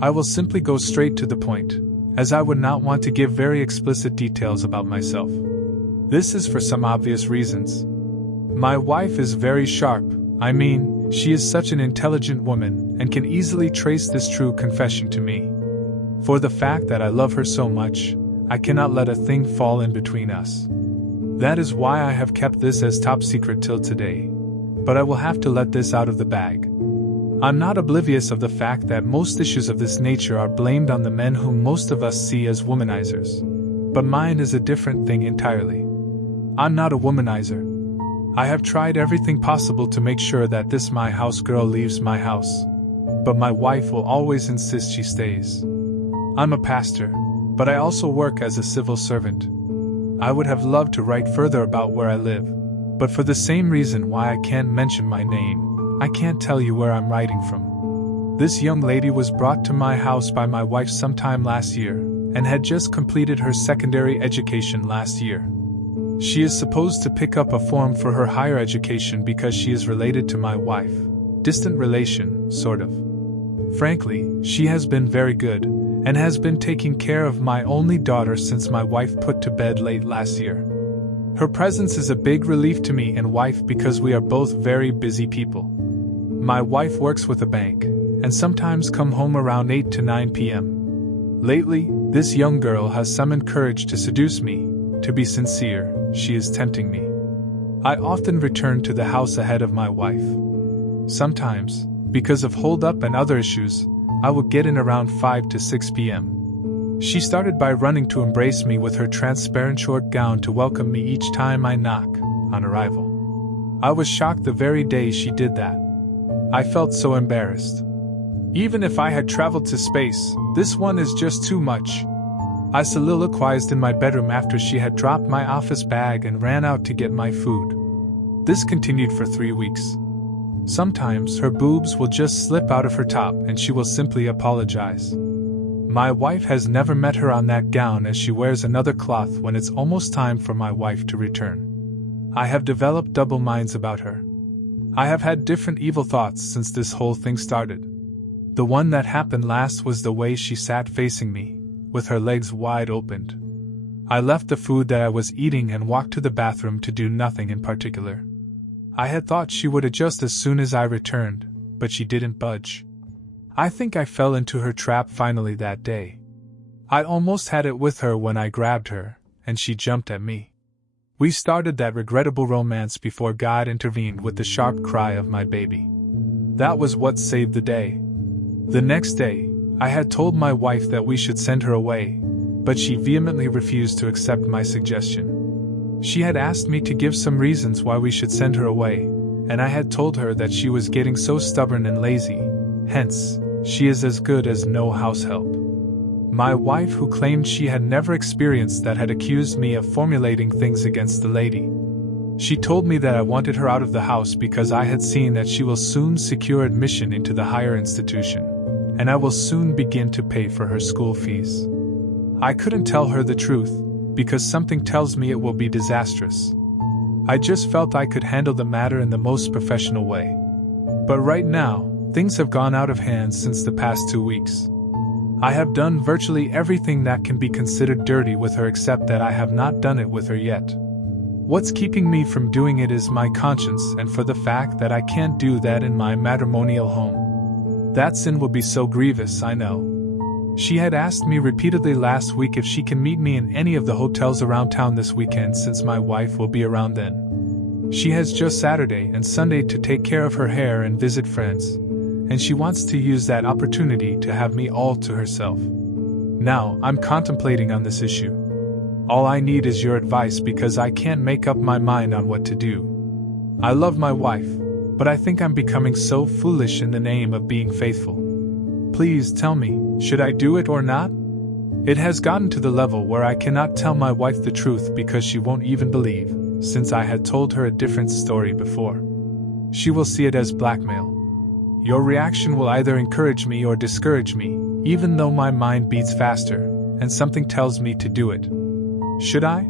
I will simply go straight to the point, as I would not want to give very explicit details about myself. This is for some obvious reasons. My wife is very sharp, she is such an intelligent woman and can easily trace this true confession to me. For the fact that I love her so much, I cannot let a thing fall in between us. That is why I have kept this as top secret till today, but I will have to let this out of the bag. I'm not oblivious of the fact that most issues of this nature are blamed on the men whom most of us see as womanizers. But mine is a different thing entirely. I'm not a womanizer. I have tried everything possible to make sure that this my house girl leaves my house. But my wife will always insist she stays. I'm a pastor, but I also work as a civil servant. I would have loved to write further about where I live, but for the same reason why I can't mention my name, I can't tell you where I'm writing from. This young lady was brought to my house by my wife sometime last year, and had just completed her secondary education last year. She is supposed to pick up a form for her higher education because she is related to my wife. Distant relation, sort of. Frankly, she has been very good, and has been taking care of my only daughter since my wife put to bed late last year. Her presence is a big relief to me and wife because we are both very busy people. My wife works with a bank, and sometimes come home around 8 to 9 p.m. Lately, this young girl has summoned courage to seduce me. To be sincere, she is tempting me. I often return to the house ahead of my wife. Sometimes, because of hold-up and other issues, I will get in around 5 to 6 p.m. She started by running to embrace me with her transparent short gown to welcome me each time I knock, on arrival. I was shocked the very day she did that. I felt so embarrassed. Even if I had traveled to space, this one is just too much. I soliloquized in my bedroom after she had dropped my office bag and ran out to get my food. This continued for 3 weeks. Sometimes her boobs will just slip out of her top and she will simply apologize. My wife has never met her on that gown as she wears another cloth when it's almost time for my wife to return. I have developed double minds about her. I have had different evil thoughts since this whole thing started. The one that happened last was the way she sat facing me, with her legs wide opened. I left the food that I was eating and walked to the bathroom to do nothing in particular. I had thought she would adjust as soon as I returned, but she didn't budge. I think I fell into her trap finally that day. I almost had it with her when I grabbed her, and she jumped at me. We started that regrettable romance before God intervened with the sharp cry of my baby. That was what saved the day. The next day, I had told my wife that we should send her away, but she vehemently refused to accept my suggestion. She had asked me to give some reasons why we should send her away, and I had told her that she was getting so stubborn and lazy, hence, she is as good as no house help. My wife, who claimed she had never experienced that, had accused me of formulating things against the lady. She told me that I wanted her out of the house because I had seen that she will soon secure admission into the higher institution, and I will soon begin to pay for her school fees. I couldn't tell her the truth, because something tells me it will be disastrous. I just felt I could handle the matter in the most professional way. But right now, things have gone out of hand since the past 2 weeks. I have done virtually everything that can be considered dirty with her except that I have not done it with her yet. What's keeping me from doing it is my conscience and for the fact that I can't do that in my matrimonial home. That sin will be so grievous, I know. She had asked me repeatedly last week if she can meet me in any of the hotels around town this weekend since my wife will be around then. She has just Saturday and Sunday to take care of her hair and visit friends, and she wants to use that opportunity to have me all to herself. Now, I'm contemplating on this issue. All I need is your advice because I can't make up my mind on what to do. I love my wife, but I think I'm becoming so foolish in the name of being faithful. Please tell me, should I do it or not? It has gotten to the level where I cannot tell my wife the truth because she won't even believe, since I had told her a different story before. She will see it as blackmail. Your reaction will either encourage me or discourage me, even though my mind beats faster, and something tells me to do it. Should I?